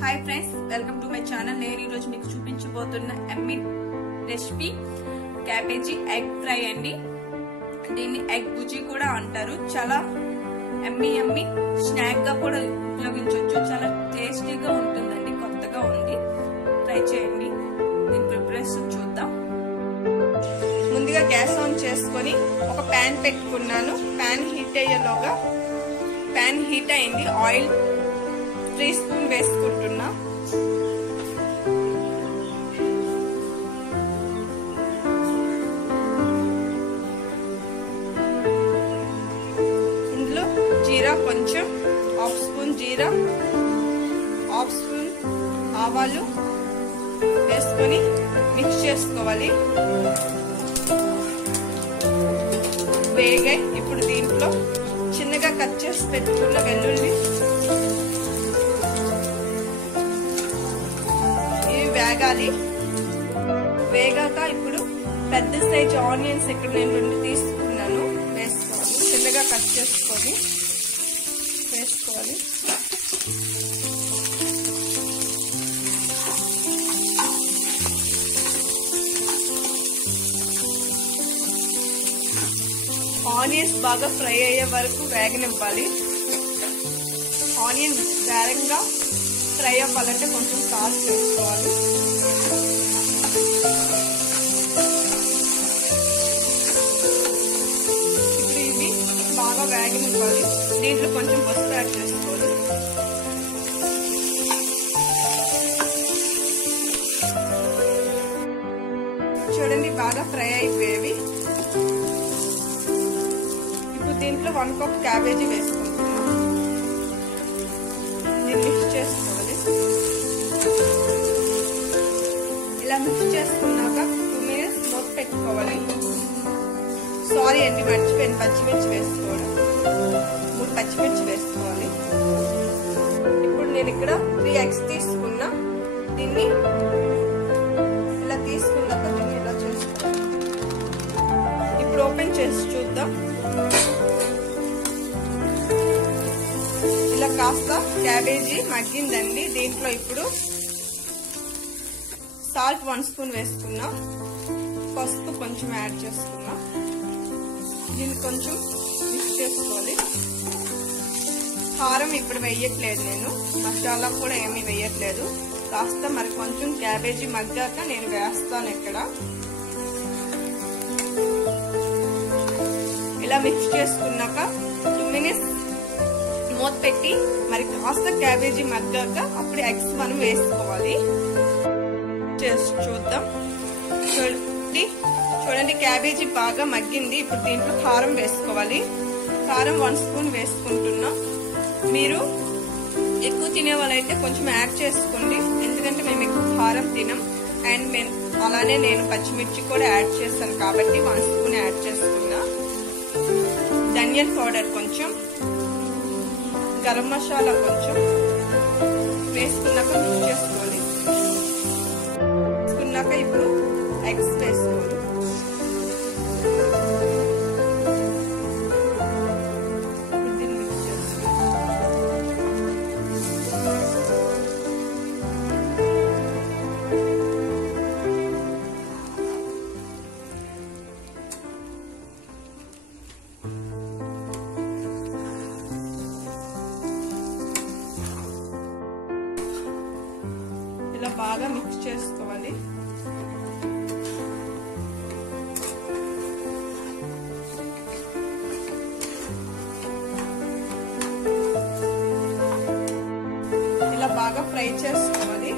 Hi friends welcome to my channel నేను ఈరోజు మీకు చూపించబోతున్న ఎమ్మి రెసిపీ క్యాబేజీ ఎగ్ ఫ్రై అండి. దీన్ని ఎగ్ బుజీ కూడా అంటారు. చాలా ఎమ్మి ఎమ్మి స్నాక్గా కూడా ఉపయోగించవచ్చు. చాలా టేస్టీగా ఉంటుందండి కొత్తగా ఉంది. ట్రై చేయండి. దీని ప్రిపరేషన్ చూద్దాం. ముందుగా గ్యాస్ ఆన్ చేసుకొని ఒక ప్యాన్ పెట్టుకున్నాను. ప్యాన్ హీట్ అయ్యేలోగా ప్యాన్ హీట్ అయింది. ఆయిల్ త్రీ స్పూన్ వేసుకుంటున్నా. ఇందులో జీరా కొంచెం హాఫ్ స్పూన్ జీరా హాఫ్ స్పూన్ ఆవాలు వేసుకొని మిక్స్ చేసుకోవాలి. వేగాయి ఇప్పుడు దీంట్లో చిన్నగా కట్ చేసి పెట్టుకున్న వెల్లుల్లి వేగాలి వేగాక ఇప్పుడు పెద్ద సైజ్ ఆనియన్స్ ఇక్కడ నేను రెండు తీసుకున్నాను. వేసుకోవాలి చిన్నగా కట్ చేసుకొని వేసుకోవాలి. ఆనియన్స్ బాగా ఫ్రై అయ్యే వరకు వేగనివ్వాలి. ఆనియన్ వేరంగా ఫ్రై అవ్వాలంటే కొంచెం సాల్ట్ వేసుకోవాలి. ఇప్పుడు ఇవి బాగా వేగనివ్వాలి. దీంట్లో కొంచెం పసుపు యాడ్ చేసుకోవాలి. చూడండి బాగా ఫ్రై అయిపోయేవి. ఇప్పుడు దీంట్లో వన్ కప్ క్యాబేజీ వేసుకోవాలి. ఒకసారి ఎన్ని మర్చిపోయింది పచ్చిమిర్చి వేసుకోవడం? మూడు పచ్చిమిర్చి వేసుకోవాలి. ఇప్పుడు నేను ఇక్కడ త్రీ ఎగ్స్ తీసుకున్నా. దీన్ని ఇలా తీసుకున్నాక దీన్ని ఇలా చేసుకోవాలి ఇప్పుడు ఓపెన్ చేసి చూద్దాం. ఇలా కాస్త క్యాబేజీ మగ్గిందండి. దీంట్లో ఇప్పుడు సాల్ట్ వన్ స్పూన్ వేసుకున్నా. పసుపు కొంచెం యాడ్ చేసుకున్నా. దీన్ని కొంచెం మిక్స్ చేసుకోవాలి. కారం ఇప్పుడు వేయట్లేదు నేను. మసాలా కూడా ఏమీ వేయట్లేదు. కాస్త మరి కొంచెం క్యాబేజీ మగ్గాక నేను వేస్తాను ఇక్కడ. ఇలా మిక్స్ చేసుకున్నాక టూ మినిట్స్ మూత పెట్టి మరి కాస్త క్యాబేజీ మగ్గాక అప్పుడు ఎగ్స్ మనం వేసుకోవాలి. చేసి చూద్దాం. చూడండి. చూడండి క్యాబేజీ బాగా మగ్గింది. ఇప్పుడు దీంట్లో కారం వేసుకోవాలి. కారం వన్ స్పూన్ వేసుకుంటున్నా. మీరు ఎక్కువ తినే వాళ్ళైతే కొంచెం యాడ్ చేసుకోండి. ఎందుకంటే మేము ఎక్కువ కారం తినం. అండ్ మేము అలానే నేను పచ్చిమిర్చి కూడా యాడ్ చేస్తాను కాబట్టి వన్ స్పూన్ యాడ్ చేసుకున్నా. ధనియల్ పౌడర్ కొంచెం. గరం మసాలా కొంచెం. ఇలా బాగా మిక్స్ చేసుకోవాలి. ఇలా బాగా ఫ్రై చేసుకోవాలి.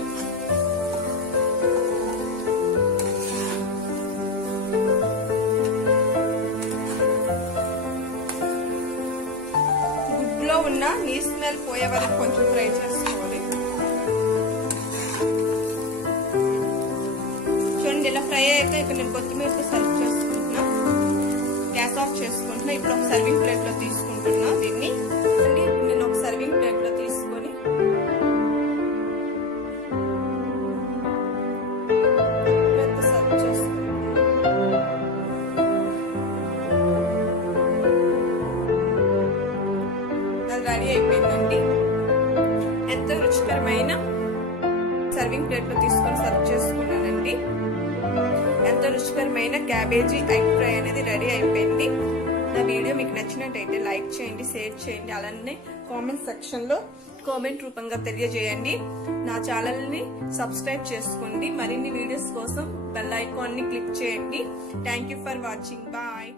గుడ్లో ఉన్న నీ స్మెల్ పోయే వరకు కొంచెం ఫ్రై చేసుకోవాలి ఫ్రై అయ్యాక ఇక్కడ నేను కొత్తిమీరతో సర్వ్ చేసుకుంటున్నా. గ్యాస్ ఆఫ్ చేసుకుంటున్నా. ఇప్పుడు ఒక సర్వింగ్ ప్లేట్లో తీసుకుంటున్నా దీన్ని. అండి నేను ఒక సర్వింగ్ ప్లేట్లో తీసుకొని. సర్వ్ చేసుకుంటున్నా. రెడీ అయిపోయిందండి. ఎంతో రుచికరమైన సర్వింగ్ ప్లేట్లో తీసుకొని సర్వ్ చేసుకుంటున్నాను రుచికరమైన క్యాబేజీ ఎగ్ ఫ్రై అనేది రెడీ అయిపోయింది. నా వీడియో మీకు నచ్చినట్టయితే లైక్ చేయండి షేర్ చేయండి అలానే కామెంట్ సెక్షన్లో కామెంట్ రూపంగా తెలియజేయండి. నా ఛానల్ని సబ్స్క్రైబ్ చేసుకోండి. మరిన్ని వీడియోస్ కోసం బెల్ ఐకాన్ని క్లిక్ చేయండి. Thank you for watching. Bye.